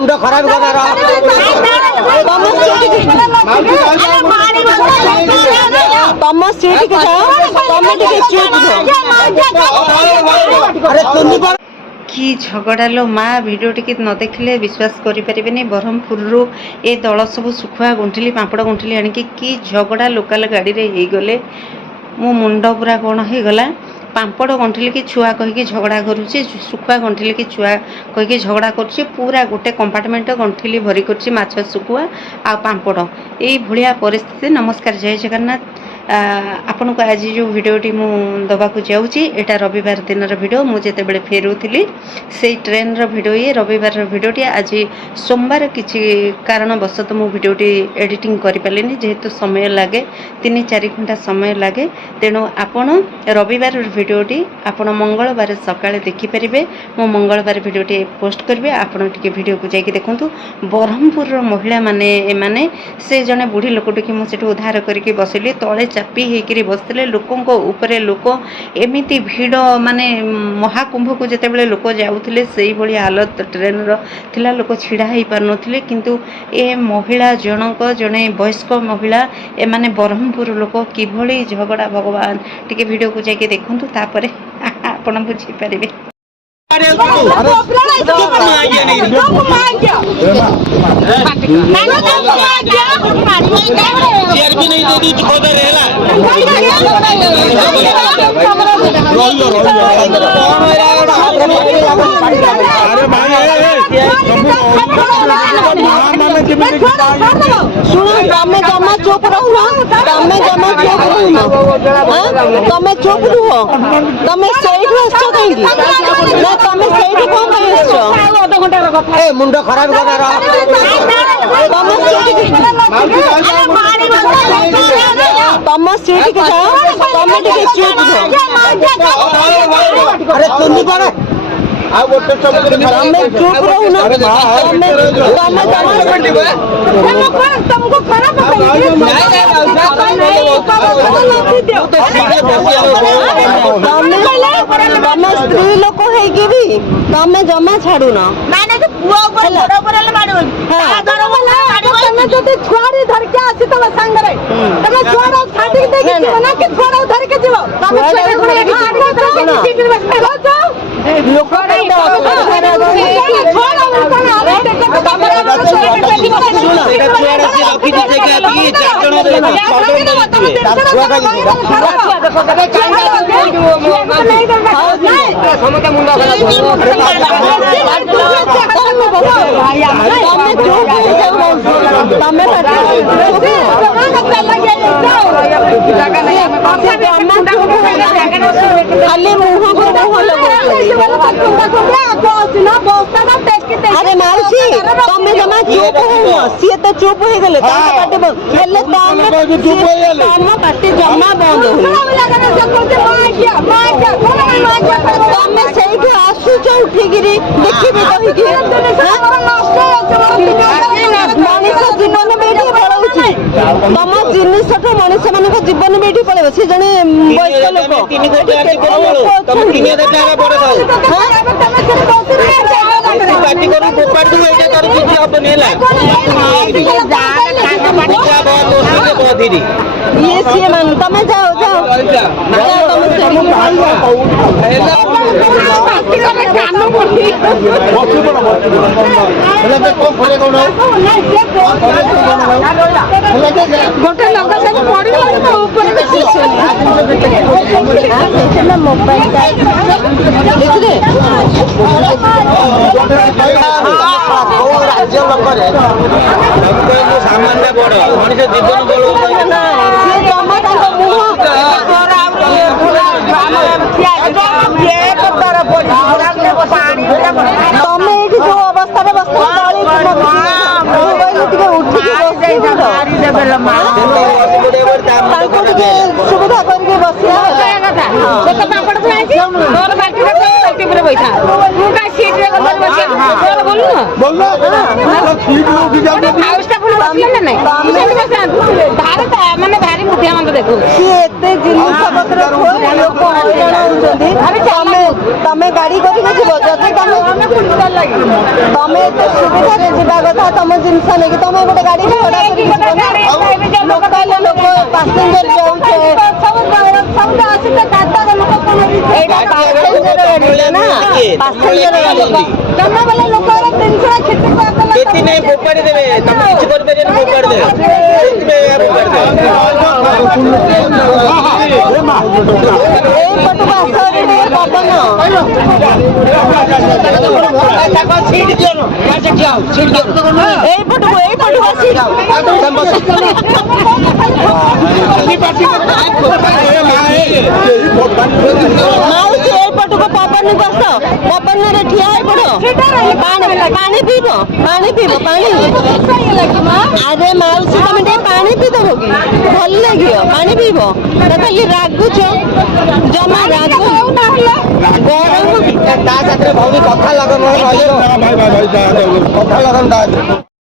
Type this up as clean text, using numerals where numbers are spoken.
खराब कि झगड़ा लो माँ वीडियो टी न देखिले विश्वास करें ब्रह्मपुर ए दल सब सुखुआ गुंठिली पापड़ गुंठिली आणिकी कि झगड़ा लोकाल गाड़ी रे हो गले मो मुंड पूरा कौन हो गला पापड़ गंठिल की छुआ कहीकि झगड़ा करुच्ची सुखुआ गंठिल की छुआ कहीकि झगड़ा करुच्ची पूरा गोटे कंपार्टमेंट गंठिली भरी कर माछ सुखुआ आ पापड़ यही भाया परिस्थिति। नमस्कार, जय जगन्नाथ। आपन को आज जो वीडियोटी मु दबाक जाऊँगी एटा रविवार दिन वीडियो मुझे फेरुली से ट्रेन वीडियो ये रविवार वीडियोटी आज सोमवार किसी कारणवशत मु वीडियोटी एडिटिंग करें जेहेतु समय लगे 3-4 घंटा समय लगे तेणु आपण रविवार वीडियोटी आपण मंगलवार सकाळे देखिपारे मो मंगलवार वीडियोटी पोस्ट करेंगे आपण टे वीडियो को जाकि देखूँ ब्रह्मपुर महिला माने से जड़े बुढ़ी लोकटी की मुझे उद्धार करके बसली तले चापी होकर बसते लोकों उपरे लोक एमती भिड़ माने महाकुंभ को जिते लोक जाऊे से भाई हालत ट्रेन थिला लोक छिड़ा हो पार नथिले किंतु ए महिला जनक जड़े वयस्क महिला एमाने ब्रह्मपुर लोक किभली झगड़ा भगवान टिके वीडियो को जाके देखूँ तापर आपण बुझीपारे। जमा चुप रहो तमें चुप रुह तमें मुंड खराब तम सीट के जाओ तमें चुप अरे तुम चुप रहो ना तुमको खराब स्त्री लोक तमें जमा छाड़ू ना छुआरी धरके आसी तुम सांगरे तमे छुआरा छाड़ी देके जीव ना कि छुआरा धरके जीव तमे लोक खाली मुह को मुह अरे माउसी तमें जमा चुप हो सी तो चुप हो गले पाटे पाटे जमा बंद तमें से आसुच उठिकी देखिए मनीष जीवन बेटी पड़ाऊँगी तम जिनस मनीष मान जीवन बेटी पड़े से जड़े वयस्क ये सी मान तमें जाओ गोटे मोबाइल राज्य लोक सामान्य बड़ मनुष्य जीवन तमें ये जो अवस्था सुविधा करके ପୁଠିଆ ମନ୍ଦ ଦେଖୁ ସିଏ ଏତେ ଜିନିଷ ପତ୍ର ଥୋଇ ଲୋକ ହଇରାଣ ହଉଛନ୍ତି। ତମେ ଗାଡି କରିକି ଯିବ ଯଦି ତମେ ଏତେ ସୁବିଧାରେ ଯିବା କଥା ତମ ଜିନିଷ ନେଇକି ତମେ ଗୋଟେ ଗାଡି ଭଡା କରିକି ଯିବ ନା। ଲୋକାଲ ଲୋକ ପାସେଞ୍ଜର ଯାଉଛେ ଏଇଟା ପାସେଞ୍ଜର ଗାଡି ନା ପାସେଞ୍ଜର ଗାଡି ତମେ ବୋଲେ ଲୋକର ଜିନିଷ କ୍ଷତି ନାହିଁ ଫୋପାଡ଼ି ଦେବେ ତମେ କିଛି କରିପାରିବେନି ଫୋପାଡ଼ି ଦେବେ ଏଇପଟକୁ ଆସ ଟିକେ ପବନ ଏଇପଟକୁ ଆସି ମାଉସୀ ଏଇପଟକୁ ପବନକୁ ଆସ ପବନରେ ଠିଆ ହେଇ ପଡ ପାଣି ପିଇବ ପାଣି ଆରେ ମାଉସୀ ତମେ ଟିକେ ପାଣି ପିଇଦବ କି ଭଲ ଲାଗିବ ପାଣି ପିଇବ ଖାଲି ରାଗୁଛ ଜମା ରାଗ ଗରମ ତା ସାଥିରେ ଭଉଣୀ କଥା ଲଗନ କଥା ଲଗନ